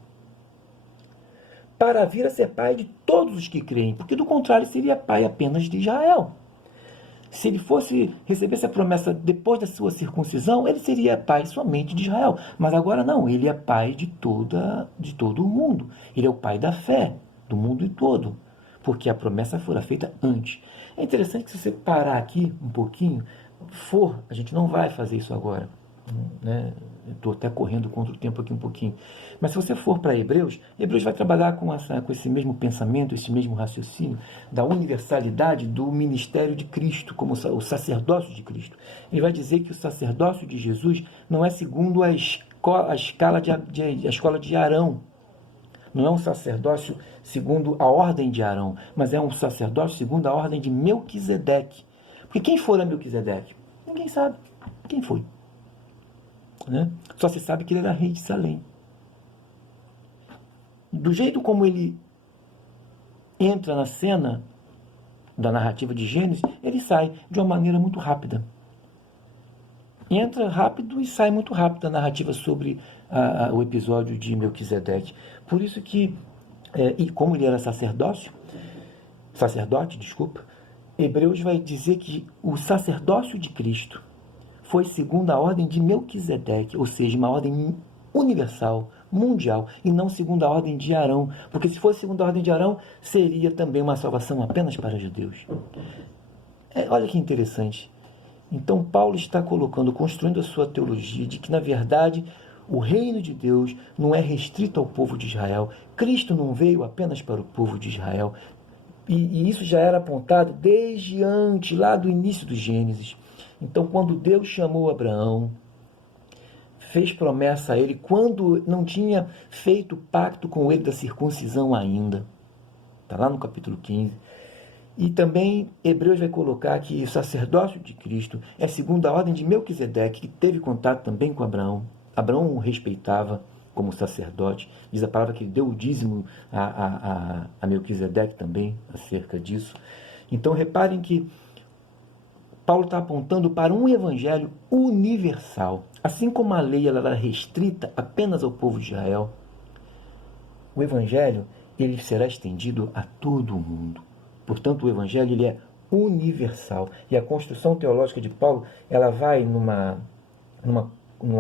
para vir a ser pai de todos os que creem, porque do contrário seria pai apenas de Israel. Se ele recebesse a promessa depois da sua circuncisão, ele seria pai somente de Israel. Mas agora não, ele é pai de todo o mundo. Ele é o pai da fé, do mundo todo, porque a promessa fora feita antes. É interessante que se você parar aqui um pouquinho, a gente não vai fazer isso agora, né? Estou até correndo contra o tempo aqui um pouquinho. Mas se você for para Hebreus vai trabalhar com esse mesmo pensamento, esse mesmo raciocínio da universalidade do ministério de Cristo, como o sacerdócio de Cristo. Ele vai dizer que o sacerdócio de Jesus não é segundo a escola de Arão. Não é um sacerdócio segundo a ordem de Arão, mas é um sacerdócio segundo a ordem de Melquisedeque. Porque quem fora Melquisedeque? Ninguém sabe quem foi. Né? Só se sabe que ele era rei de Salém. Do jeito como ele entra na cena da narrativa de Gênesis, ele sai de uma maneira muito rápida. Entra rápido e sai muito rápido da narrativa sobre o episódio de Melquisedeque. Por isso que, e como ele era sacerdote, Hebreus vai dizer que o sacerdócio de Cristo foi segundo a ordem de Melquisedeque, ou seja, uma ordem universal, mundial, e não segundo a ordem de Arão, porque se fosse segundo a ordem de Arão, seria também uma salvação apenas para judeus. Olha que interessante. Então Paulo está construindo a sua teologia de que, na verdade, o reino de Deus não é restrito ao povo de Israel. Cristo não veio apenas para o povo de Israel. E isso já era apontado desde antes, lá do início do Gênesis. Então, quando Deus chamou Abraão, fez promessa a ele, quando não tinha feito pacto com ele da circuncisão ainda. Está lá no capítulo 15. E também Hebreus vai colocar que o sacerdócio de Cristo é segundo a ordem de Melquisedeque, que teve contato também com Abraão. Abraão o respeitava como sacerdote. Diz a palavra que ele deu o dízimo a Melquisedeque também, acerca disso. Então, reparem que Paulo está apontando para um evangelho universal. Assim como a lei ela era restrita apenas ao povo de Israel, o evangelho ele será estendido a todo o mundo. Portanto, o evangelho ele é universal. E a construção teológica de Paulo ela vai numa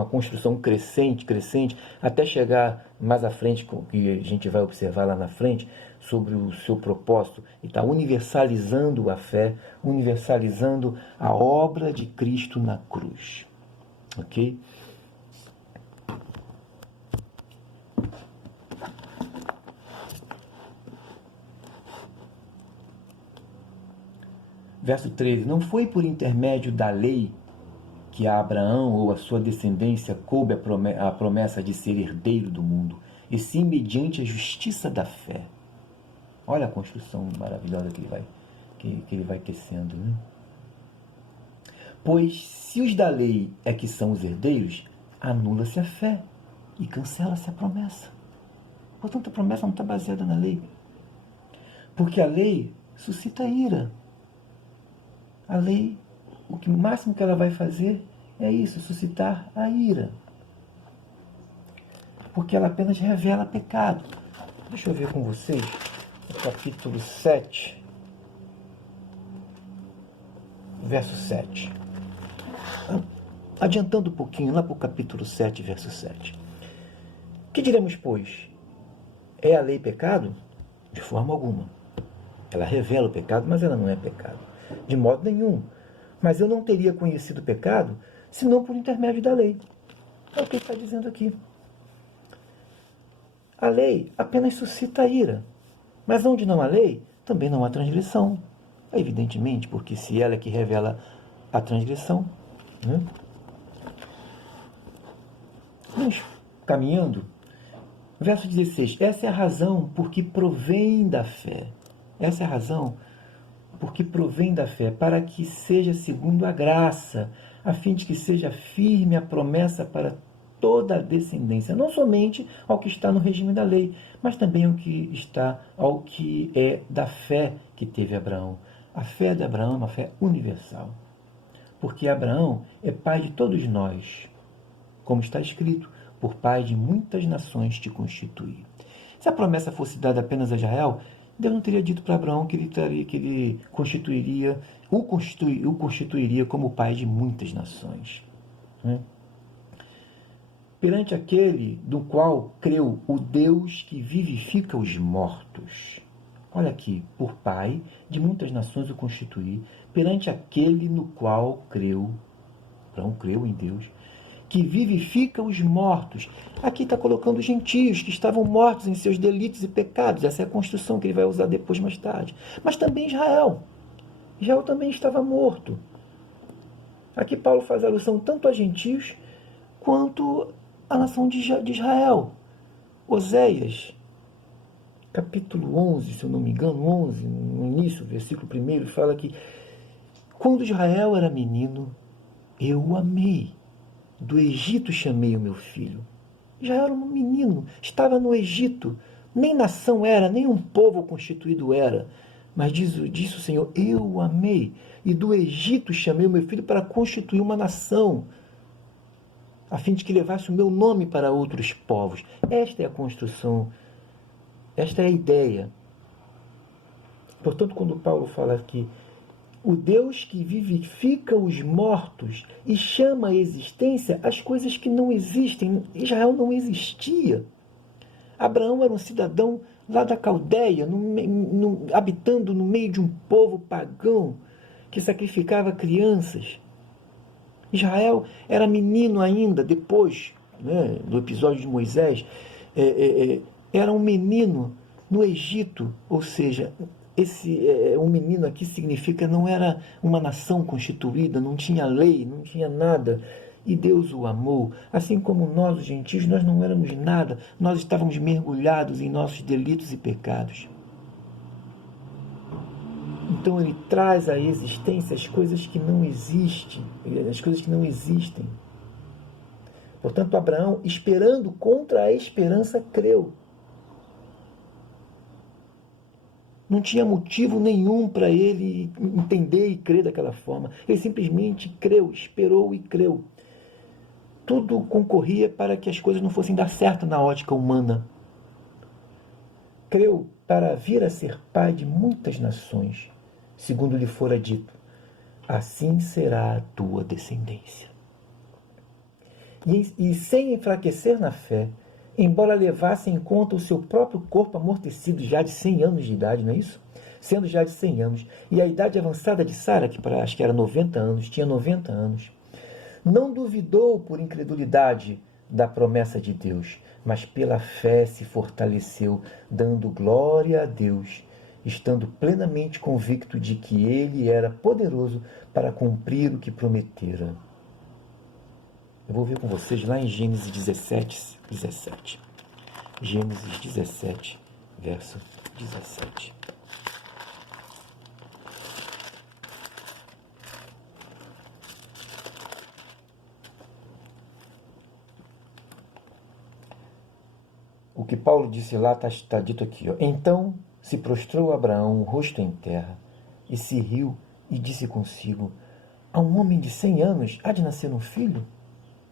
construção crescente, até chegar mais à frente, que a gente vai observar lá na frente, sobre o seu propósito, e está universalizando a fé, universalizando a obra de Cristo na cruz. Ok? Verso 13. Não foi por intermédio da lei que a Abraão ou a sua descendência coube a promessa de ser herdeiro do mundo, e sim mediante a justiça da fé. Olha a construção maravilhosa que ele vai tecendo. Né? Pois se os da lei é que são os herdeiros, anula-se a fé e cancela-se a promessa. Portanto, a promessa não está baseada na lei. Porque a lei suscita ira. A lei, o máximo que ela vai fazer é isso, suscitar a ira. Porque ela apenas revela pecado. Deixa eu ver com vocês o capítulo 7, verso 7. Adiantando um pouquinho, lá para o capítulo 7, verso 7. Que diremos, pois? É a lei pecado? De forma alguma. Ela revela o pecado, mas ela não é pecado. De modo nenhum. Mas eu não teria conhecido o pecado, senão por intermédio da lei. É o que ele está dizendo aqui. A lei apenas suscita a ira. Mas onde não há lei, também não há transgressão. Evidentemente, porque se ela é que revela a transgressão. Né? Vamos caminhando. Verso 16. Essa é a razão por que provém da fé. Essa é a razão porque provém da fé, para que seja segundo a graça, a fim de que seja firme a promessa para toda a descendência, não somente ao que está no regime da lei, mas também ao que é da fé que teve Abraão. A fé de Abraão é uma fé universal, porque Abraão é pai de todos nós, como está escrito, por pai de muitas nações te constituí. Se a promessa fosse dada apenas a Israel, Deus não teria dito para Abraão que ele o constituiria como pai de muitas nações. Né? Perante aquele do qual creu o Deus que vivifica os mortos. Olha aqui, por pai de muitas nações o constituí, perante aquele no qual creu, Abraão creu em Deus, que vivifica os mortos. Aqui está colocando os gentios que estavam mortos em seus delitos e pecados. Essa é a construção que ele vai usar depois, mais tarde. Mas também Israel. Israel também estava morto. Aqui Paulo faz alusão tanto a gentios quanto à nação de Israel. Oséias, capítulo 11, se eu não me engano, 11, no início, versículo 1, fala que quando Israel era menino, eu o amei. Do Egito chamei o meu filho. Israel era um menino, estava no Egito. Nem nação era, nem um povo constituído era. Mas disse o Senhor, eu o amei. E do Egito chamei o meu filho para constituir uma nação, a fim de que levasse o meu nome para outros povos. Esta é a construção, esta é a ideia. Portanto, quando Paulo fala que o Deus que vivifica os mortos e chama à existência as coisas que não existem. Israel não existia. Abraão era um cidadão lá da Caldeia, habitando no meio de um povo pagão que sacrificava crianças. Israel era menino ainda, depois, né, do episódio de Moisés, era um menino no Egito, ou seja, um menino aqui significa não era uma nação constituída, não tinha lei, não tinha nada, e Deus o amou. Assim como nós, os gentios, nós não éramos nada, nós estávamos mergulhados em nossos delitos e pecados. Então ele traz à existência as coisas que não existem, as coisas que não existem. Portanto, Abraão, esperando contra a esperança, creu. Não tinha motivo nenhum para ele entender e crer daquela forma. Ele simplesmente creu, esperou e creu. Tudo concorria para que as coisas não fossem dar certo na ótica humana. Creu para vir a ser pai de muitas nações, segundo lhe fora dito, assim será a tua descendência. E sem enfraquecer na fé, embora levasse em conta o seu próprio corpo amortecido já de 100 anos de idade, não é isso? Sendo já de 100 anos, e a idade avançada de Sara, que acho que era 90 anos, tinha 90 anos, não duvidou por incredulidade da promessa de Deus, mas pela fé se fortaleceu, dando glória a Deus, estando plenamente convicto de que ele era poderoso para cumprir o que prometera. Eu vou ver com vocês lá em Gênesis 17. Gênesis 17, verso 17. O que Paulo disse lá está dito aqui. Ó. Então se prostrou Abraão, o rosto em terra, e se riu e disse consigo, a um homem de 100 anos há de nascer um filho?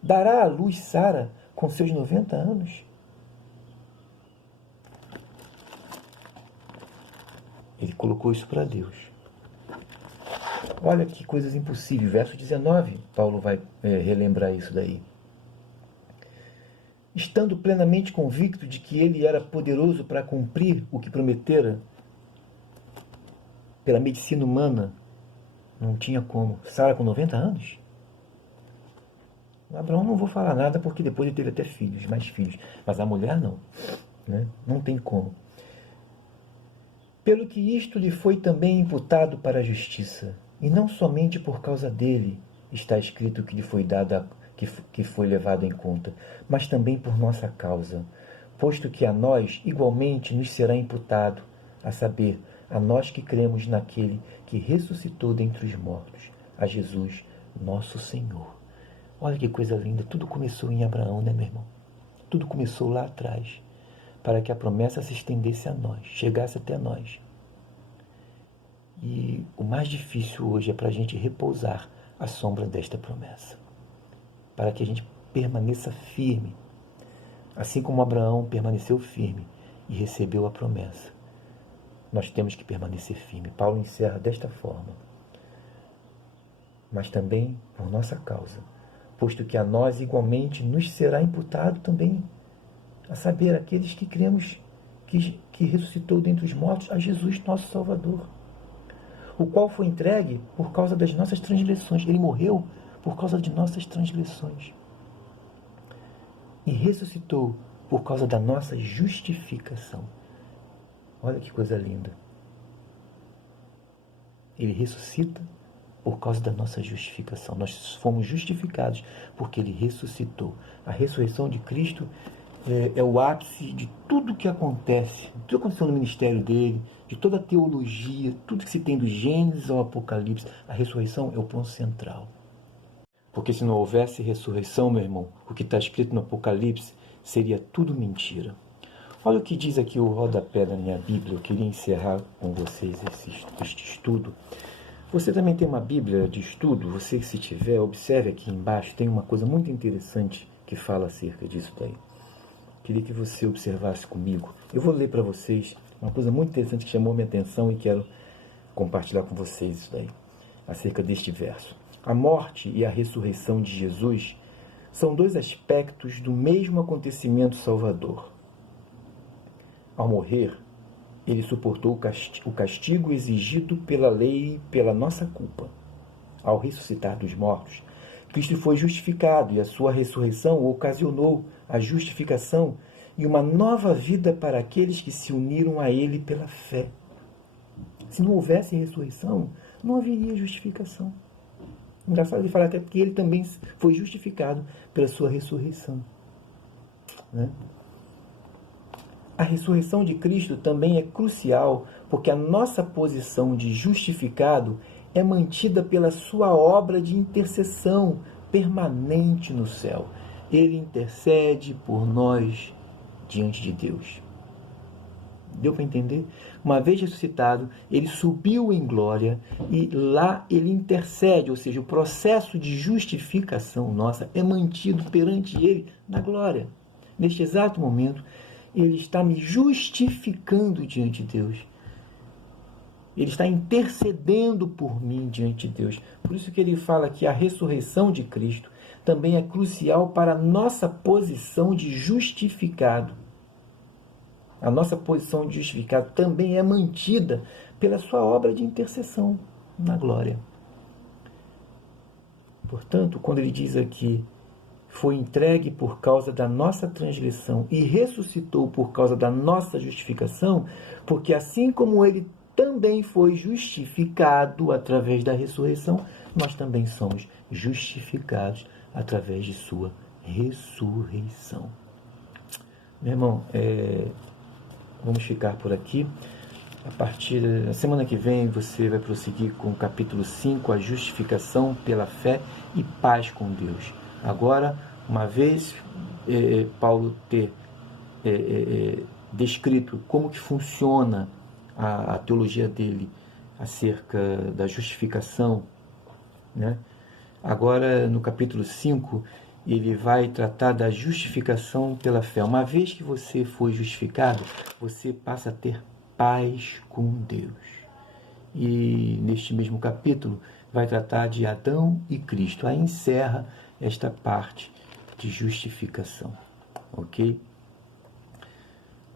Dará à luz Sara com seus 90 anos? Ele colocou isso para Deus. Olha que coisas impossíveis. Verso 19, Paulo vai relembrar isso daí. Estando plenamente convicto de que ele era poderoso para cumprir o que prometera, pela medicina humana, não tinha como. Sara com 90 anos? Abraão não vou falar nada porque depois ele teve até filhos, mais filhos. Mas a mulher não. Né? Não tem como. Pelo que isto lhe foi também imputado para a justiça, e não somente por causa dele está escrito que lhe foi dado, que foi levado em conta, mas também por nossa causa, posto que a nós igualmente nos será imputado, a saber, a nós que cremos naquele que ressuscitou dentre os mortos, a Jesus, nosso Senhor. Olha que coisa linda, tudo começou em Abraão, né, meu irmão? Tudo começou lá atrás, para que a promessa se estendesse a nós, chegasse até nós. E o mais difícil hoje é para a gente repousar à sombra desta promessa, para que a gente permaneça firme, assim como Abraão permaneceu firme e recebeu a promessa. Nós temos que permanecer firme. Paulo encerra desta forma: mas também por nossa causa, posto que a nós igualmente nos será imputado também, a saber, aqueles que cremos que ressuscitou dentre os mortos a Jesus, nosso Salvador, o qual foi entregue por causa das nossas transgressões. Ele morreu por causa de nossas transgressões e ressuscitou por causa da nossa justificação. Olha que coisa linda. Ele ressuscita por causa da nossa justificação. Nós fomos justificados porque Ele ressuscitou. A ressurreição de Cristo é o ápice de tudo que acontece, tudo que aconteceu no ministério dele, de toda a teologia, tudo que se tem do Gênesis ao Apocalipse. A ressurreição é o ponto central. Porque se não houvesse ressurreição, meu irmão, o que está escrito no Apocalipse seria tudo mentira. Olha o que diz aqui o rodapé da minha Bíblia. Eu queria encerrar com vocês este estudo. Você também tem uma Bíblia de estudo? Você, se tiver, observe aqui embaixo, tem uma coisa muito interessante que fala acerca disso daí. Queria que você observasse comigo. Eu vou ler para vocês uma coisa muito interessante que chamou minha atenção e quero compartilhar com vocês isso daí, acerca deste verso. A morte e a ressurreição de Jesus são dois aspectos do mesmo acontecimento salvador. Ao morrer, ele suportou o castigo exigido pela lei e pela nossa culpa. Ao ressuscitar dos mortos, Cristo foi justificado e a sua ressurreição ocasionou a justificação e uma nova vida para aqueles que se uniram a Ele pela fé. Se não houvesse ressurreição, não haveria justificação. Engraçado ele falar até porque ele também foi justificado pela sua ressurreição, né? A ressurreição de Cristo também é crucial porque a nossa posição de justificado é mantida pela sua obra de intercessão permanente no céu. Ele intercede por nós diante de Deus. Deu para entender? Uma vez ressuscitado, ele subiu em glória e lá ele intercede, ou seja, o processo de justificação nossa é mantido perante ele na glória. Neste exato momento, ele está me justificando diante de Deus. Ele está intercedendo por mim diante de Deus. Por isso que ele fala que a ressurreição de Cristo também é crucial para a nossa posição de justificado. A nossa posição de justificado também é mantida pela sua obra de intercessão na glória. Portanto, quando ele diz aqui, foi entregue por causa da nossa transgressão e ressuscitou por causa da nossa justificação, porque assim como ele também foi justificado através da ressurreição, nós também somos justificados através de sua ressurreição. Meu irmão, vamos ficar por aqui. A partir da semana que vem você vai prosseguir com o capítulo 5, a justificação pela fé e paz com Deus. Agora, uma vez Paulo ter descrito como que funciona a teologia dele acerca da justificação, né? Agora, no capítulo 5, ele vai tratar da justificação pela fé. Uma vez que você foi justificado, você passa a ter paz com Deus. E neste mesmo capítulo vai tratar de Adão e Cristo. Aí encerra esta parte de justificação. Ok?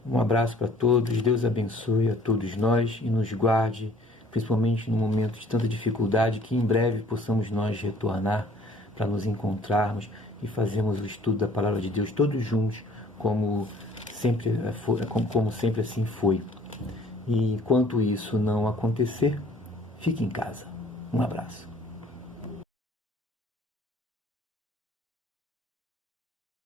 Um abraço para todos. Deus abençoe a todos nós e nos guarde, principalmente no momento de tanta dificuldade, que em breve possamos nós retornar para nos encontrarmos e fazermos o estudo da Palavra de Deus todos juntos, como sempre assim foi. E enquanto isso não acontecer, fique em casa. Um abraço.